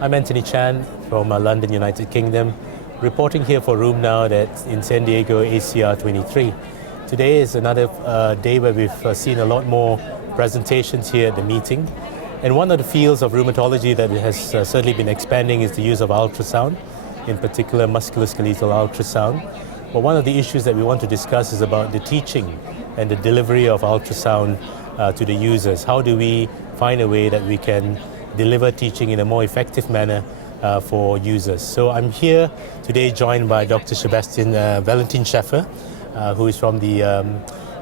I'm Antoni Chan from London, United Kingdom, reporting here for Room Now that's in San Diego, ACR 23. Today is another day where we've seen a lot more presentations here at the meeting. And one of the fields of rheumatology that has certainly been expanding is the use of ultrasound, in particular musculoskeletal ultrasound. But one of the issues that we want to discuss is about the teaching and the delivery of ultrasound to the users. How do we find a way that we can deliver teaching in a more effective manner for users? So I'm here today joined by Dr. Valentin Schafer, who is from the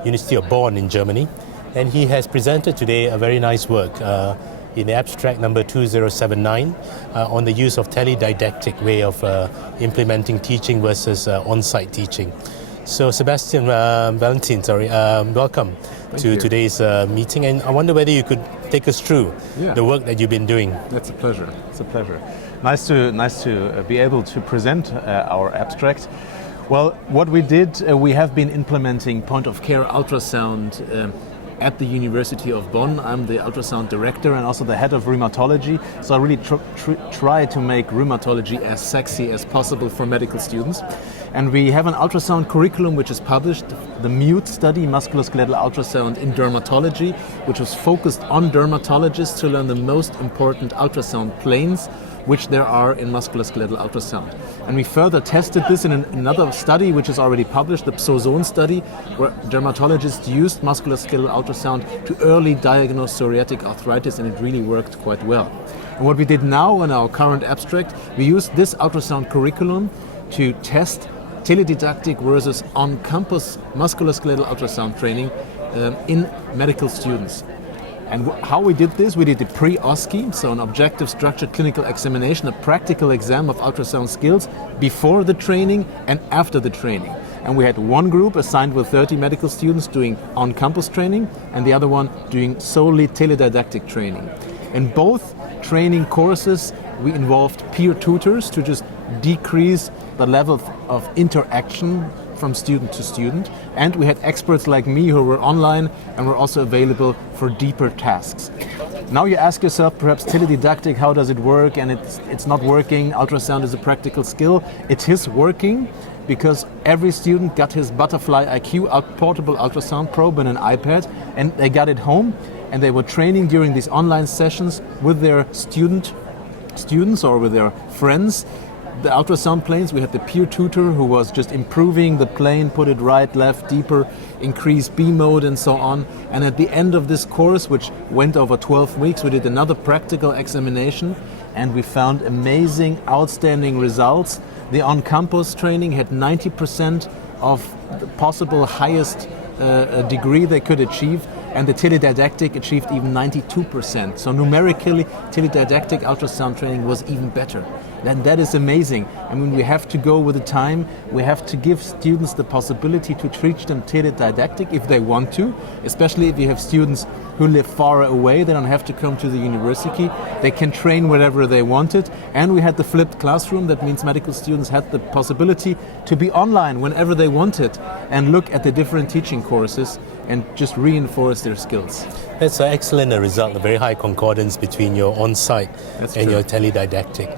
University of Bonn in Germany. And he has presented today a very nice work in the abstract number 2079 on the use of teledidactic way of implementing teaching versus on-site teaching. So Valentin, welcome to today's meeting, and I wonder whether you could take us through the work that you've been doing. That's a pleasure. It's a pleasure. Nice to be able to present our abstract. Well, what we did, we have been implementing point-of-care ultrasound at the University of Bonn. I'm the ultrasound director and also the head of rheumatology. So I really try to make rheumatology as sexy as possible for medical students. And we have an ultrasound curriculum which is published, the MUTE study, Musculoskeletal Ultrasound in Dermatology, which was focused on dermatologists to learn the most important ultrasound planes which there are in musculoskeletal ultrasound. And we further tested this in another study which is already published, the PSOZONE study, where dermatologists used musculoskeletal ultrasound to early diagnose psoriatic arthritis, and it really worked quite well. And what we did now in our current abstract, we used this ultrasound curriculum to test teledidactic versus on-campus musculoskeletal ultrasound training in medical students. And how we did this, we did the pre-OSCE, so an objective structured clinical examination, a practical exam of ultrasound skills before the training and after the training. And we had one group assigned with 30 medical students doing on-campus training and the other one doing solely teledidactic training. In both training courses, we involved peer tutors to just decrease the level of interaction from student to student, and we had experts like me who were online and were also available for deeper tasks. Now you ask yourself, perhaps teledidactic, how does it work? And it's not working. Ultrasound is a practical skill. It is working because every student got his Butterfly IQ portable ultrasound probe and an iPad, and they got it home, and they were training during these online sessions with their students or with their friends. The ultrasound planes, we had the peer tutor who was just improving the plane, put it right, left, deeper, increase B mode and so on. And at the end of this course, which went over 12 weeks, we did another practical examination and we found amazing, outstanding results. The on-campus training had 90% of the possible highest degree they could achieve, and the teledidactic achieved even 92%. So numerically, teledidactic ultrasound training was even better. And that is amazing. I mean, we have to go with the time. We have to give students the possibility to teach them teledidactic if they want to, especially if you have students who live far away. They don't have to come to the university. They can train wherever they wanted. And we had the flipped classroom. That means medical students had the possibility to be online whenever they wanted and look at the different teaching courses and just reinforce their skills. That's an excellent result, a very high concordance between your on-site and your teledidactic.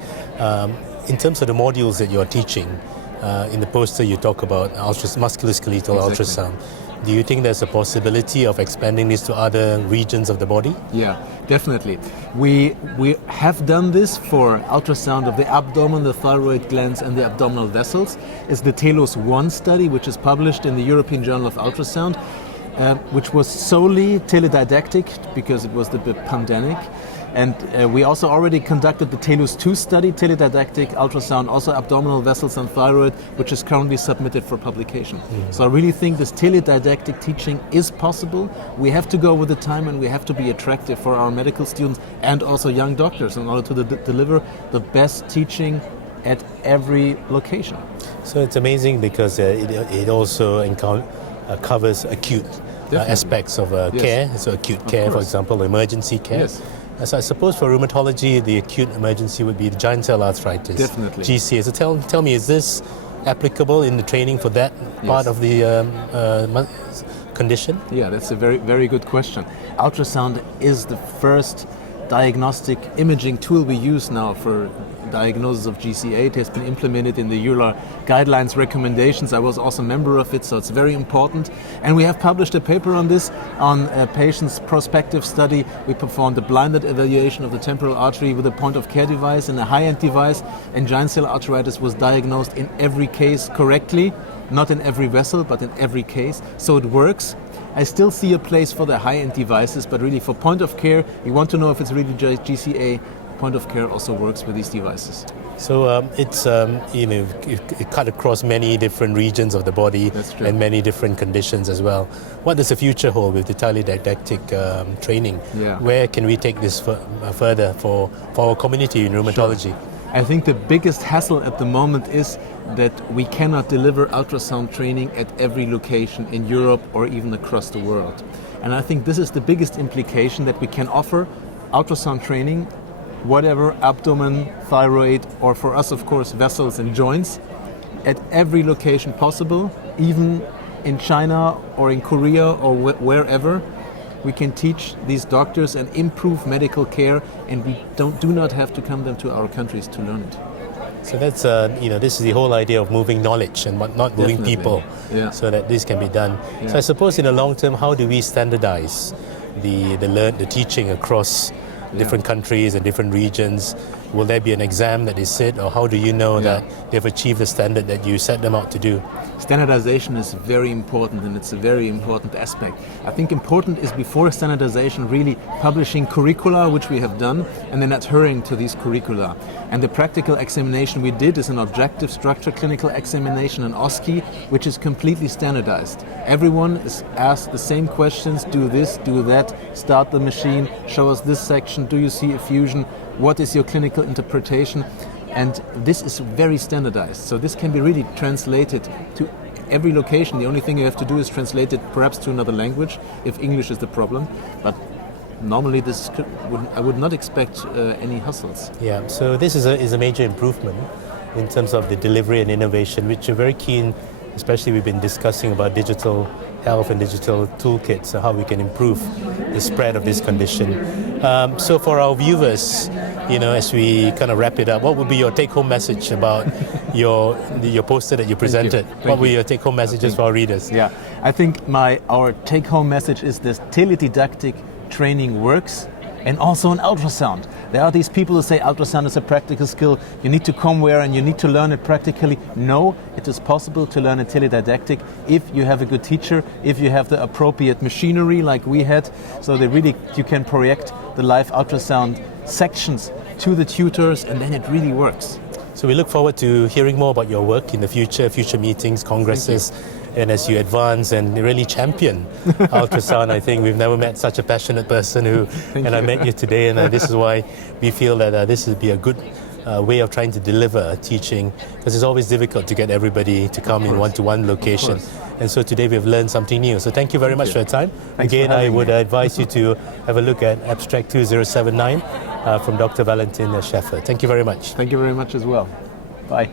In terms of the modules that you're teaching, in the poster you talk about musculoskeletal ultrasound. Do you think there's a possibility of expanding this to other regions of the body? Yeah, definitely. We have done this for ultrasound of the abdomen, the thyroid glands and the abdominal vessels. It's the TELOS-1 study, which is published in the European Journal of Ultrasound, which was solely teledidactic because it was the pandemic. And we also already conducted the TELOS-2 study, teledidactic ultrasound, also abdominal vessels and thyroid, which is currently submitted for publication. Mm-hmm. So I really think this teledidactic teaching is possible. We have to go with the time and we have to be attractive for our medical students and also young doctors in order to deliver the best teaching at every location. So it's amazing because it also covers acute aspects of care, so acute care, for example, emergency care. Yes. So I suppose for rheumatology, the acute emergency would be the giant cell arthritis. Definitely. GCA. So tell me, is this applicable in the training for that part of the condition? Yeah, that's a very, very good question. Ultrasound is the first diagnostic imaging tool we use now for diagnosis of GCA. It has been implemented in the EULAR guidelines recommendations. I was also a member of it, so it's very important. And we have published a paper on this, on a patient's prospective study. We performed a blinded evaluation of the temporal artery with a point-of-care device and a high-end device, and giant cell arteritis was diagnosed in every case correctly, not in every vessel, but in every case. So it works. I still see a place for the high-end devices, but really for point-of-care, you want to know if it's really GCA, point-of-care also works with these devices. So it's it cut across many different regions of the body and many different conditions as well. What does the future hold with the teledidactic training? Yeah. Where can we take this further for our community in rheumatology? Sure. I think the biggest hassle at the moment is that we cannot deliver ultrasound training at every location in Europe or even across the world. And I think this is the biggest implication, that we can offer ultrasound training, whatever, abdomen, thyroid, or for us, of course, vessels and joints, at every location possible, even in China or in Korea or wherever. We can teach these doctors and improve medical care, and we do not have to come them to our countries to learn it. So that's this is the whole idea of moving knowledge and not moving people, so that this can be done. Yeah. So I suppose in the long term, how do we standardize the teaching across different countries and different regions? Will there be an exam that they sit, or how do you know that they've achieved the standard that you set them out to do? Standardization is very important, and it's a very important aspect. I think important is, before standardization, really publishing curricula, which we have done, and then adhering to these curricula. And the practical examination we did is an objective structure clinical examination, an OSCE, which is completely standardized. Everyone is asked the same questions: do this, do that, start the machine, show us this section, do you see effusion, what is your clinical interpretation? And this is very standardized. So this can be really translated to every location. The only thing you have to do is translate it perhaps to another language, if English is the problem. But normally I would not expect any hassles. Yeah, so this is a major improvement in terms of the delivery and innovation, which are very keen. Especially, we've been discussing about digital health and digital toolkits, so how we can improve the spread of this condition. So for our viewers, as we kind of wrap it up, what would be your take-home message about your poster that you presented? What were your take-home messages for our readers? Yeah, I think our take-home message is this: teledidactic training works, and also an ultrasound. There are these people who say ultrasound is a practical skill, you need to come where and you need to learn it practically. No, it is possible to learn a teledidactic if you have a good teacher, if you have the appropriate machinery like we had, so that really you can project the live ultrasound sections to the tutors, and then it really works. So we look forward to hearing more about your work in the future meetings, congresses, and as you advance and really champion ultrasound. I think we've never met such a passionate person I met you today, and this is why we feel that this would be a good way of trying to deliver teaching, because it's always difficult to get everybody to come in one-to-one location. And so today we've learned something new. So thank you very much for your time. Again, I would advise you to have a look at Abstract 2079 from Dr. Valentin Schafer. Thank you very much. Thank you very much as well. Bye.